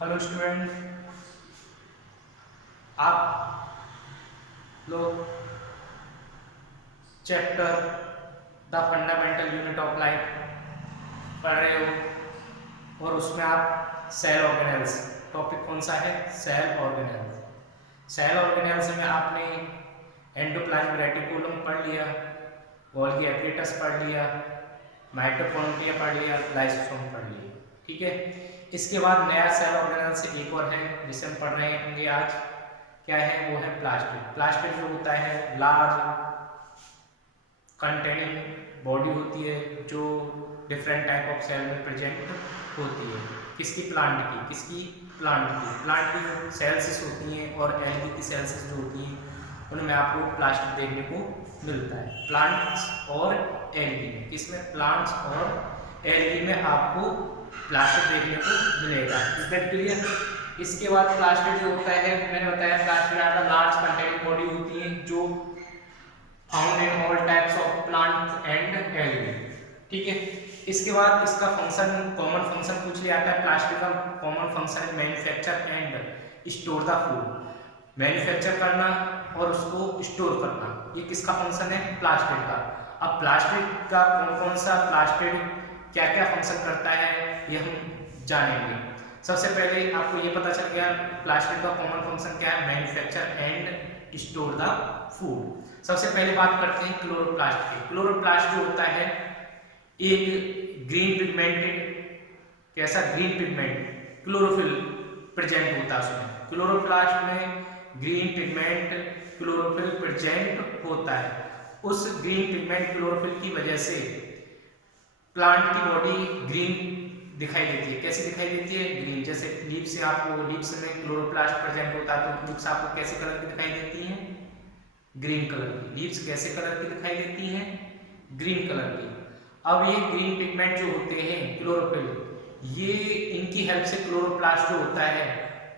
Hello student, आप लोग chapter the fundamental unit of life पढ़ रहे हो और उसमें आप सेल ऑर्गेनेल्स, टॉपिक कौन सा है? Cell organelles. सेल ऑर्गेनेल्स में आपने एंडोप्लाज्मिक रेटिकुलम पढ़ लिया, गोल्गी एपिटस पढ़ लिया, माइटोकॉन्ड्रिया पढ़ लिया, लाइसोसोम पढ़ लिया। ठीक है, इसके बाद नया सेल ऑर्गेनेल से एक और है जिसे हम पढ़ रहे होंगे आज। क्या है? वो है प्लास्टिड। प्लास्टिड जो होता है लार्ज कंटेनिंग बॉडी होती है जो डिफरेंट टाइप ऑफ सेल में प्रेजेंट होती है। किसकी? प्लांट की। किसकी? प्लांट की। प्लांट की जो सेल्स होती हैं और एल्गी की सेल्स जो होती हैं उनमें आपको प्लास्टिड देखने को मिलता है। प्लांट्स और एल्गी में, किसमें? प्लांट्स और एल्गी में आपको प्लास्टिड देखने को मिलेगा। Is that clear? इसके बाद प्लास्टिड जो होता है, मैंने बताया plastid are the large containing body होती है जो found in all types of plants and algae. ठीक है, इसके बाद इसका फंक्शन, कॉमन फंक्शन पूछ लिया जाता है। प्लास्टिड का कॉमन फंक्शन है manufacture and store the food. Manufacture करना और उसको स्टोर करना, ये किसका फंक्शन है? प्लास्टिड का। अब प्लास्टिड का कौन कौन सा प्लास्टिड क्या क्या फंक्शन करता है ये हम जानेंगे। सबसे पहले आपको ये पता चल गया प्लास्टिड का कॉमन फंक्शन क्या है? Manufacture and store the food. सबसे पहले बात करते हैं क्लोरोप्लास्ट की। क्लोरोप्लास्ट जो होता है एक ग्रीन पिगमेंटेड, कैसा? ग्रीन पिगमेंट, क्लोरोफिल प्रेजेंट होता है उसमें। क्लोरोप्लास्ट में ग्रीन पिगमेंट क्लोरोफिल प्रेजेंट होता है। उस ग्रीन पिगमेंट क्लोरोफिल की वजह से प्लांट की बॉडी ग्रीन दिखाई देती है। कैसे दिखाई देती है? ग्रीन। जैसे लीव्स से आपको, लीव्स में क्लोरोप्लास्ट प्रेजेंट होता है तो लीव्स आपको कैसे कलर की दिखाई देती हैं? ग्रीन कलर की। लीव्स कैसे कलर की दिखाई देती हैं? ग्रीन कलर की। अब ये ग्रीन पिगमेंट जो होते हैं क्लोरोफिल, ये इनकी हेल्प से क्लोरोप्लास्ट जो होता है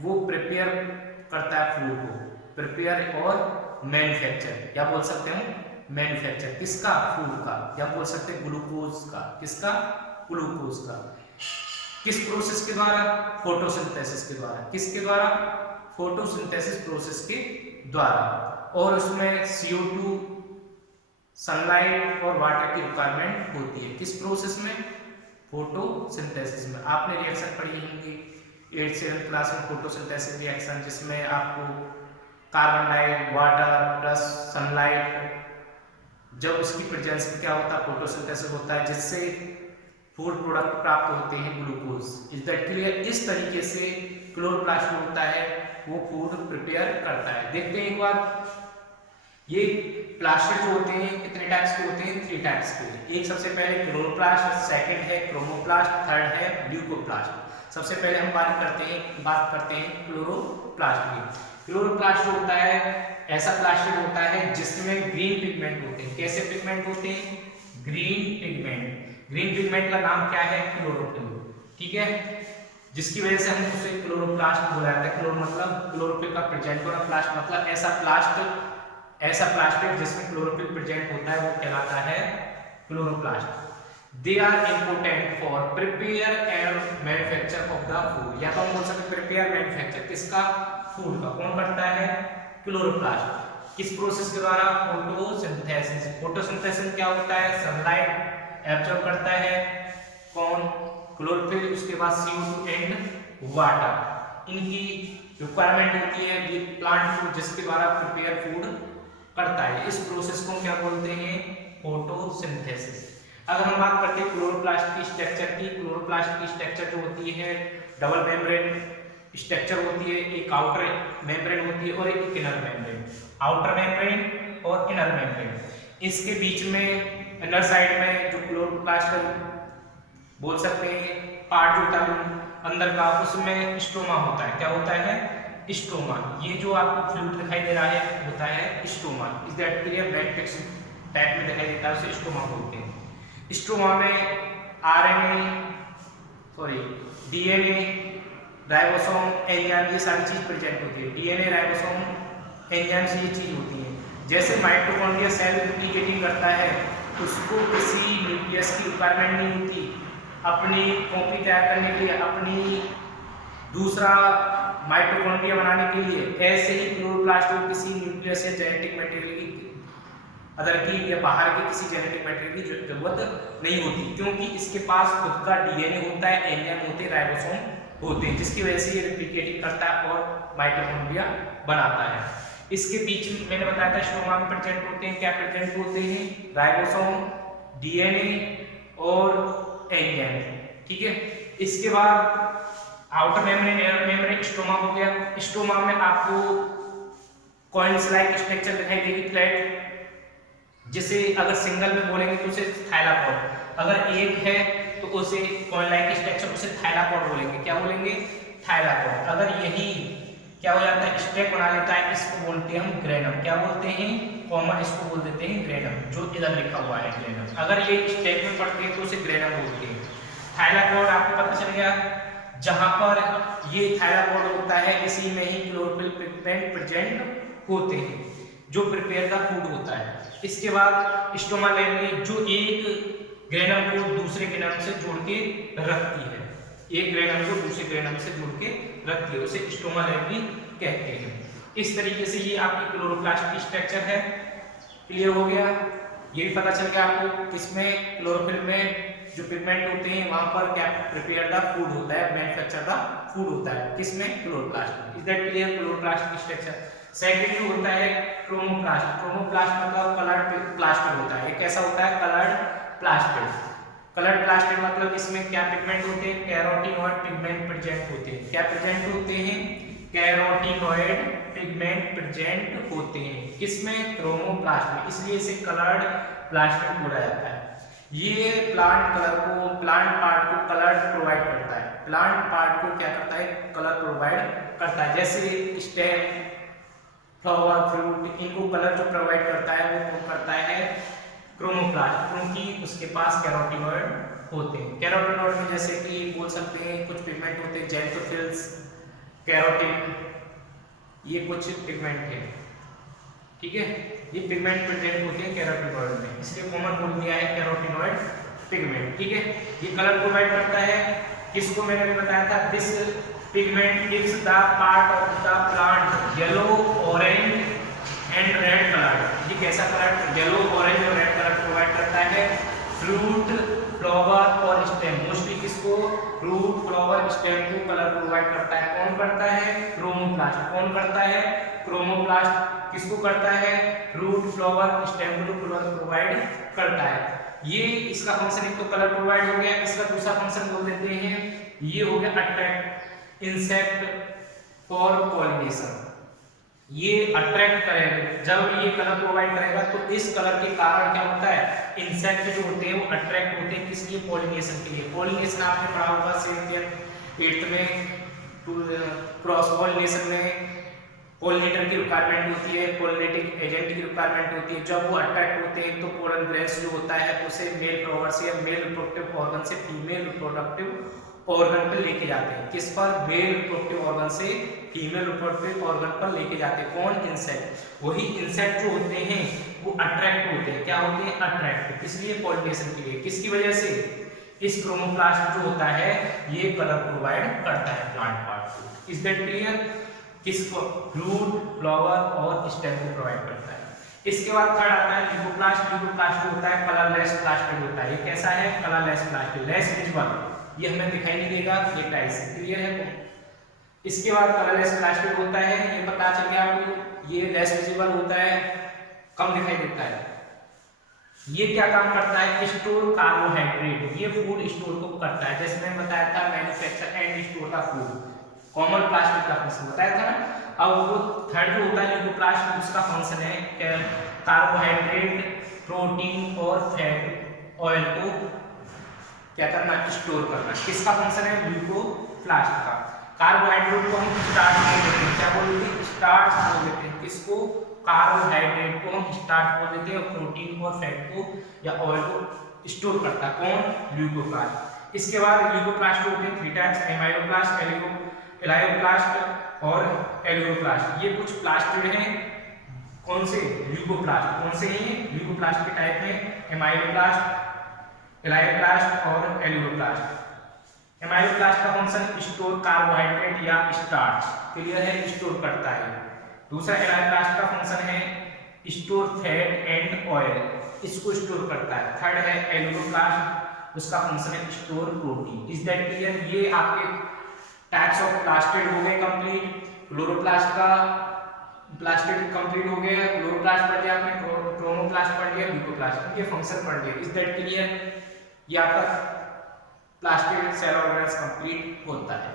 वो प्रिपेयर करता है फूड को। प्रिपेयर और मैन्युफैक्चर, या बोल सकते हैं मैन्युफैक्चर किसका? फूड का। या बोल सकते हैं ग्लूकोज का। किसका? ग्लूकोज का। किस प्रोसेस के द्वारा? फोटोसिंथेसिस के द्वारा। किसके द्वारा? फोटोसिंथेसिस प्रोसेस के द्वारा। और उसमें CO2, सनलाइट और वाटर की रिक्वायरमेंट होती है। किस प्रोसेस में? फोटोसिंथेसिस में। आपने रिएक्शन पढ़ी होंगी 8th 7th क्लास में, फोटोसिंथेसिस रिएक्शन, जिसमें आपको carbon dioxide, water plus sunlight, जब उसकी प्रेजेंस में क्या होता है? फोटोसिंथेसिस होता है, जिससे फूड प्रोडक्ट प्राप्त होते हैं ग्लूकोज। Is that clear? इस तरीके से क्लोरोप्लास्ट होता है वो फूड प्रिपेयर करता है। देखते हैं एक बार, ये प्लास्टिड जो होते हैं कितने टाइप्स के होते हैं? 3 टाइप्स के। एक सबसे पहले क्लोरोप्लास्ट, सेकंड है क्रोमोप्लास्ट, थर्ड है ल्यूकोप्लास्ट। सबसे पहले हम बात करते हैं क्लोरोप्लास्ट की। क्लोरोप्लास्ट जो होता है ऐसा प्लास्टिड होता है जिसमें ग्रीन पिगमेंट होते हैं। कैसे पिगमेंट होते हैं? Green pigment. ग्रीन पिगमेंट का नाम क्या है? क्लोरोफिल। ठीक है, जिसकी वजह से हम उसे क्लोरोप्लास्ट बोला जाता है। क्लोरो मतलब क्लोरोफिल का प्रेजेंट होना, प्लास्ट मतलब ऐसा प्लास्टिड जिसमें क्लोरोफिल प्रेजेंट होता है वो कहलाता है chloroplast. They are important for prepare and manufacture of the food. या तो हम बोल सकते हैं प्रिपेयर मैन्युफैक्चर किसका? फूड का। कौन करता है? क्लोरोप्लास्ट। किस प्रोसेस के द्वारा? फोटोसिंथेसिस। फोटोसिंथेसिस क्या होता है? सनलाइट एब्जॉर्ब करता है। कौन? क्लोरोफिल। उसके बाद CO2 एंड वाटर, इनकी रिक्वायरमेंट होती है ये प्लांट फूड जिसके द्वारा प्रिपेयर फूड करता है। इस प्रोसेस को क्या बोलते हैं? फोटोसिंथेसिस। अगर हम बात करते हैं क्लोरोप्लास्ट की स्ट्रक्चर की, क्लोरोप्लास्ट की स्ट्रक्चर जो होती है डबल मेम्ब्रेन स्ट्रक्चर होती है। एक आउटर मेम्ब्रेन होती है और एक इनर मेम्ब्रेन। आउटर मेम्ब्रेन और इनर मेम्ब्रेन, इसके बीच में इनर साइड में जो क्लोरोप्लास्ट बोल सकते हैं पार्ट जो होता है अंदर का, उसमें स्ट्रोमा होता है। क्या होता है? स्ट्रोमा। ये जो आपको फ्लूइड दिखाई दे रहा है होता है stroma. Is that clear? Matrix type में दिखाई देता है, उसे स्ट्रोमा बोलते हैं। स्ट्रोमा में DNA, राइबोसोम, एंजाइम, ये सारी चीज प्रेजेंट होती है। DNA, राइबोसोम, एंजाइम से ये चीज होती है। जैसे माइटोकॉन्ड्रिया सेल रिप्लिकेटिंग करता है, उसको किसी न्यूक्लियस की रिक्वायरमेंट नहीं होती अपनी कॉपी तैयार करने के लिए, अपनी दूसरा, माइटोकॉन्ड्रिया बनाने के लिए ऐसे ही क्लोरोप्लास्ट को किसी न्यूक्लियस या जेनेटिक मटेरियल की अदर की या बाहर के किसी जेनेटिक मटेरियल की जरूरत नहीं होती, क्योंकि इसके पास खुद का डीएनए होता है, एंजाइम होते हैं, राइबोसोम होते हैं, जिसकी वजह से ये रेप्लिकेटिंग करता है और माइटोकॉन्ड्रिया बनाता है। इसके बीच में मैंने बताया था स्ट्रोमा में प्रेजेंट होते हैं, क्या प्रेजेंट होते हैं, राइबोसोम, डीएनए और एंजाइम, ठीक है। इसके बाद outer membrane, inner membrane, stroma हो गया। स्ट्रोमा में आपको कॉइन्स लाइक स्ट्रक्चर दिखाई देगी, फ्लैट, जिसे अगर सिंगल में बोलेंगे तो उसे थाइलाकॉइड, अगर एक है तो उसे कॉइन लाइक स्ट्रक्चर, उसे थाइलाकॉइड बोलेंगे। क्या बोलेंगे? थाइलाकॉइड। अगर यही क्या हो जाता है, स्टेक बना लेता है, इसको बोलते हैं हम ग्रेनम। क्या बोलते हैं? कॉमन इसको बोल देते हैं ग्रेनम, जो इधर लिखा हुआ है ग्रेनम। अगर ये स्टेक में पड़ते हैं तो उसे ग्रेनम बोलते हैं। थाइलाकॉइड आपको पता चल गया, जहां पर ये थाइलाकॉइड होता है इसी में ही क्लोरोफिल पिगमेंट प्रेजेंट होते हैं, जो प्रिपेयर का फूड होता है। इसके बाद स्टोमा लैमेला, जो एक ग्रेनम को दूसरे ग्रेनम से जोड़ के रखती है, एक ग्रेनम को दूसरे ग्रेनम से जोड़ के रखती है, उसे स्टोमा लैमेला कहते हैं। इस तरीके से ये आपकी क्लोरोप्लास्ट की स्ट्रक्चर है। क्लियर हो गया? ये भी पता चल गया आपको किसमें, क्लोरोफिल में जो पिगमेंट होते हैं वहां पर क्या प्रिपेयर द फूड होता है, मैन्युफैक्चर द फूड होता है, किसमें? Chloroplast. Is that clear? Chloroplast की स्ट्रक्चर। सेकेंडली होता है क्रोमोप्लास्ट। क्रोमोप्लास्ट मतलब कलर्ड प्लास्टिड होता है। कैसा होता है? Coloured plastid. कलर्ड प्लास्टिड मतलब इसमें क्या पिगमेंट होते हैं? कैरोटीनॉइड पिगमेंट प्रेजेंट होते हैं। क्या प्रेजेंट होते हैं? कैरोटीनॉइड पिगमेंट प्रेजेंट होते हैं। किसमें? क्रोमोप्लास्ट में, इसलिए इसे कलर्ड प्लास्टिड बोला जाता है। ये प्लांट कलर को, प्लांट पार्ट को कलर प्रोवाइड करता है। प्लांट पार्ट को क्या करता है? कलर प्रोवाइड करता है। जैसे स्टेम, फ्लावर, फ्रूट, इनको कलर जो प्रोवाइड करता है वो कौन करता है? क्रोमोप्लास्ट, क्योंकि उसके पास कैरोटीनॉइड होते हैं। कैरोटीनॉइड में जैसे कि बोल सकते हैं कुछ पिगमेंट होते हैं, ज़ैंथोफिल्स, कैरोटीन, ये कुछ पिगमेंट है, ठीक है। ये पिगमेंट प्रेजेंट होते हैं कैरोटीनॉइड में, इसलिए कॉमन बोल दिया है कैरोटीनॉइड पिगमेंट, ठीक है। ये कलर प्रोवाइड करता है। किसको मैंने भी बताया था, this pigment gives the part of the plant yellow, orange and red colour. ये कैसा कलर? येलो, ऑरेंज और रेड कलर प्रोवाइड करता है। फ्रूट, फ्लावर और स्टेम, मोस्टली किसको? फ्रूट, फ्लावर, स्टेम को कलर प्रोवाइड करता है। कौन करता है? क्रोमोप्लास्ट। कौन करता है? क्रोमोप्लास्ट। किसको करता है? फ्रूट, फ्लावर, स्टेम को कलर प्रोवाइड करता है। ये इसका फंक्शन एक तो कलर प्रोवाइड हो गया, इसका दूसरा फंक्शन बोल देते हैं, ये हो गया अट्रैक्ट इंसेक्ट फॉर पॉलिनेशन। ये अट्रैक्ट करेगा, जब ये कलर प्रोवाइड करेगा तो इस कलर के कारण क्या होता है? इंसेक्ट जो होते हैं वो अट्रैक्ट होते हैं, किस लिए? पॉलिनेशन के लिए। पॉलिनेशन आपने पढ़ा होगा 7th 8th में, क्रॉस पॉलिनेशन में पॉलिनेटर की रिक्वायरमेंट होती है, पॉलिनेटिंग एजेंट की रिक्वायरमेंट होती है। जब वो अट्रैक्ट होते हैं तो पोलन ग्रेन्स जो होता है उसे मेल फ्लावर से या मेल रिप्रोडक्टिव ऑर्गन से फीमेल रिप्रोडक्टिव ऑर्गन पर लेके जाते हैं। किस पर? मेल रिप्रोडक्टिव ऑर्गन से फीमेल रिप्रोडक्टिव ऑर्गन पर लेके जाते हैं। कौन? इंसेक्ट। वही इंसेक्ट जो होते हैं वो अट्रैक्ट होते हैं। क्या होते हैं? अट्रैक्ट। इसलिए पॉलिनेशन के लिए। किसकी वजह से? इस क्रोमोप्लास्ट जो होता है ये कलर प्रोवाइड करता है प्लांट पार्ट को। Is that clear? किसको? फ्रूट, फ्लावर और स्टेम को प्रोवाइड करता है। इसके बाद थर्ड आता है ल्यूकोप्लास्ट। ल्यूकोप्लास्ट जो होता है कलरलेस प्लास्टिड होता है। ये कैसा है? कलरलेस प्लास्टिड, लेस विजिबल, ये हमें दिखाई नहीं देगा, ये टाइस। क्लियर है? इसके बाद कलरलेस प्लास्टिड होता है, ये पता चल गया आपको, ये लेस विजिबल होता है, कम दिखाई देता है। ये क्या काम करता है? स्टोर कार्बोहाइड्रेट, ये फूड स्टोर को करता है। जैसे मैंने बताया था मैन्युफैक्चर एंड स्टोर का फूड, कॉमन प्लास्टिक का फंक्शन बताया था ना। अब वो थर्ड जो होता है ल्यूकोप्लास्ट, उसका फंक्शन है कार्बोहाइड्रेट, प्रोटीन और फैट ऑयल को क्या करना? स्टोर करना। किसका फंक्शन है? ल्यूकोप्लास्ट का। कार्बोहाइड्रेट को हम स्टार्च बोल देते हैं। क्या बोल देते हैं? स्टार्च बोल देते हैं। किसको? कार्बोहाइड्रेट को हम स्टार्च बोल देते हैं, और प्रोटीन और फैट को या ऑयल को स्टोर करता है कौन? ल्यूकोप्लास्ट। इसके बाद ल्यूकोप्लास्ट होते हैं 3 टाइप्स, एमाइलोप्लास्ट, एलायोप्लास्ट और एलियोप्लास्ट। ये कुछ प्लास्टिड हैं। कौन से? ल्यूकोप्लास्ट। कौन से हैं? ल्यूकोप्लास्ट के टाइप में एमाइलोप्लास्ट, एलायोप्लास्ट और एलियोप्लास्ट। एमाइलोब्लास्ट का फंक्शन स्टोर कार्बोहाइड्रेट या स्टार्च, क्लियर है, स्टोर करता है। दूसरा एलाइब्लास्ट का फंक्शन है स्टोर फैट एंड ऑयल, इसको स्टोर करता है। थर्ड है एलुलोब्लास्ट, उसका फंक्शन है store protein. Is that clear? ये आपके टाइप्स ऑफ प्लास्टिड हो गए कंप्लीट। क्लोरोप्लास्ट का प्लास्टिड कंप्लीट हो गया, क्लोरोप्लास्ट पढ़ लिया आपने, क्रोमोप्लास्ट पढ़ लिया, ल्यूकोप्लास्ट, इनके फंक्शन पढ़ लिया। Is that clear? ये आपका प्लास्टिड सेल ऑर्गेनेल्स कंप्लीट होता है।